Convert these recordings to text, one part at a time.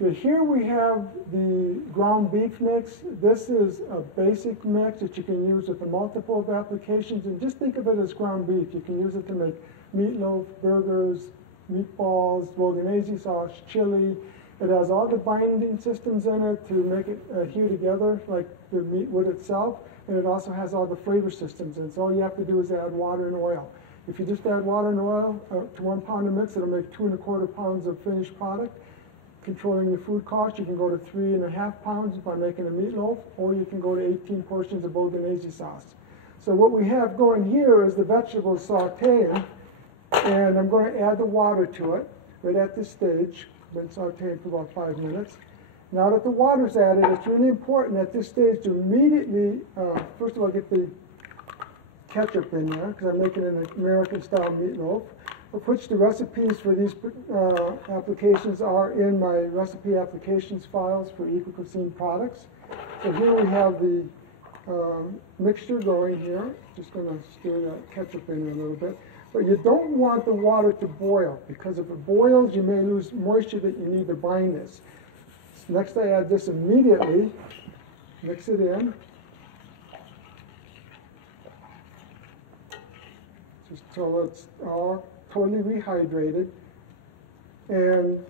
Okay, here we have the ground beef mix. This is a basic mix that you can use with a multiple of applications, and just think of it as ground beef. You can use it to make meatloaf, burgers, meatballs, Bolognese sauce, chili. It has all the binding systems in it to make it adhere together like the meat would itself, and it also has all the flavor systems in it. So all you have to do is add water and oil. If you just add water and oil to 1 pound of mix, it'll make 2 1/4 pounds of finished product. Controlling your food cost, you can go to 3 1/2 pounds by making a meatloaf, or you can go to 18 portions of Bolognese sauce. So what we have going here is the vegetables sauteing, and I'm going to add the water to it right at this stage. Been sauteing for about 5 minutes. Now that the water's added, it's really important at this stage to immediately, first of all, get the ketchup in there, because I'm making an American-style meatloaf, of which the recipes for these applications are in my recipe applications files for Eco-Cuisine products. So here we have the mixture going here. Just going to stir that ketchup in a little bit. But you don't want the water to boil, because if it boils, you may lose moisture that you need to bind this. So next I add this immediately, mix it in. Just till it's all totally rehydrated. And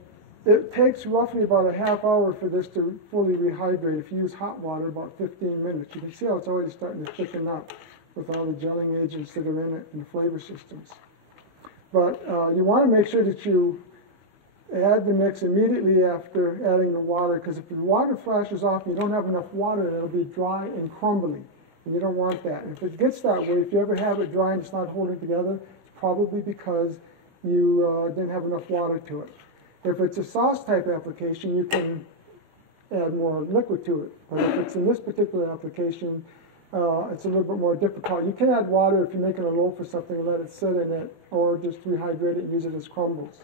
it takes roughly about a half hour for this to fully rehydrate. If you use hot water, about 15 minutes. You can see how it's already starting to thicken up with all the gelling agents that are in it and the flavor systems. But you want to make sure that you add the mix immediately after adding the water, because if the water flashes off and you don't have enough water, it'll be dry and crumbly. And you don't want that. And if it gets that way, if you ever have it dry and it's not holding together, it's probably because you didn't have enough water to it. If it's a sauce type application, you can add more liquid to it. But if it's in this particular application, it's a little bit more difficult. You can add water if you're making a loaf or something and let it sit in it, or just rehydrate it and use it as crumbles.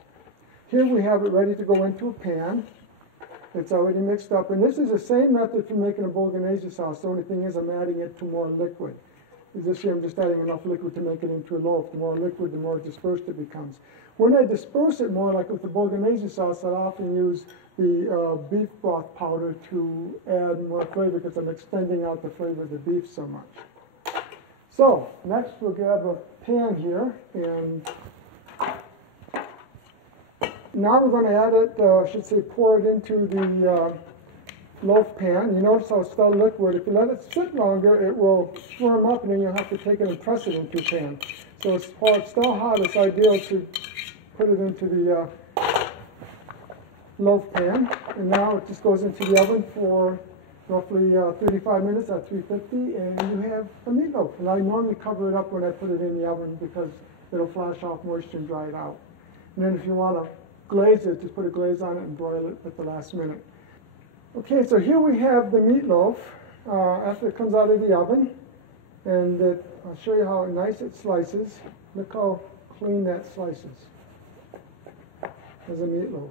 Here we have it ready to go into a pan. It's already mixed up, and this is the same method for making a Bolognese sauce. The only thing is I'm adding it to more liquid. This here I'm just adding enough liquid to make it into a loaf. The more liquid, the more dispersed it becomes. When I disperse it more, like with the Bolognese sauce, I often use the beef broth powder to add more flavor, because I'm extending out the flavor of the beef so much. So next we'll grab a pan here, and now we're going to add it, I should say pour it into the loaf pan. You notice how it's still liquid. If you let it sit longer, it will firm up, and then you'll have to take it and press it into a pan. So while it's still hot, it's ideal to put it into the loaf pan. And now it just goes into the oven for roughly 35 minutes at 350, and you have a meatloaf. And I normally cover it up when I put it in the oven, because it'll flash off moisture and dry it out. And then if you want to glaze it, just put a glaze on it and broil it at the last minute. Okay, so here we have the meatloaf after it comes out of the oven, and I'll show you how nice it slices. Look how clean that slices as a meatloaf.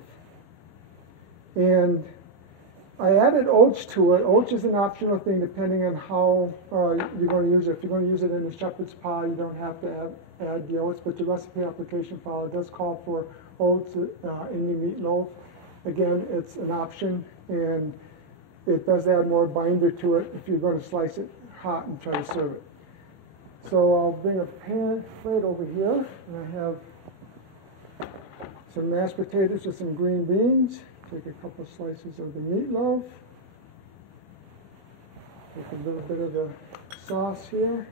And I added oats to it. Oats is an optional thing depending on how you're going to use it. If you're going to use it in a shepherd's pie, you don't have to add the oats, but the recipe application file does call for oats in the meatloaf. Again, it's an option, and it does add more binder to it if you're going to slice it hot and try to serve it. So I'll bring a pan plate over here, and I have some mashed potatoes with some green beans. Take a couple slices of the meatloaf. Take a little bit of the sauce here.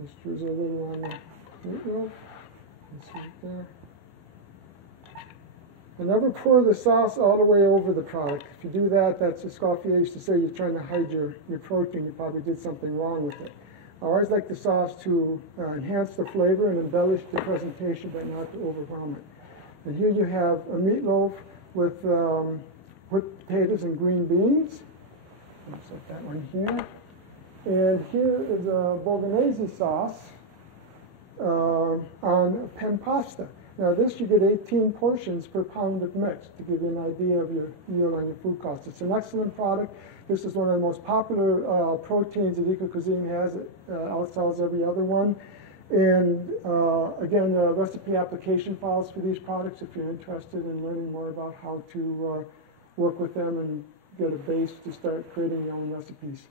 Just drizzle a little on the meatloaf. That's right there. And never pour the sauce all the way over the product. If you do that, that's a Scoffier used to say you're trying to hide your protein. You probably did something wrong with it. I always like the sauce to enhance the flavor and embellish the presentation, but not to overwhelm it. And here you have a meatloaf with whipped potatoes and green beans. I'll set that one here. And here is a Bolognese sauce on pen pasta. Now this you get 18 portions per pound of mix to give you an idea of your yield on your food cost. It's an excellent product. This is one of the most popular proteins that Eco-Cuisine has. It outsells every other one. And again, recipe application files for these products if you're interested in learning more about how to work with them and get a base to start creating your own recipes.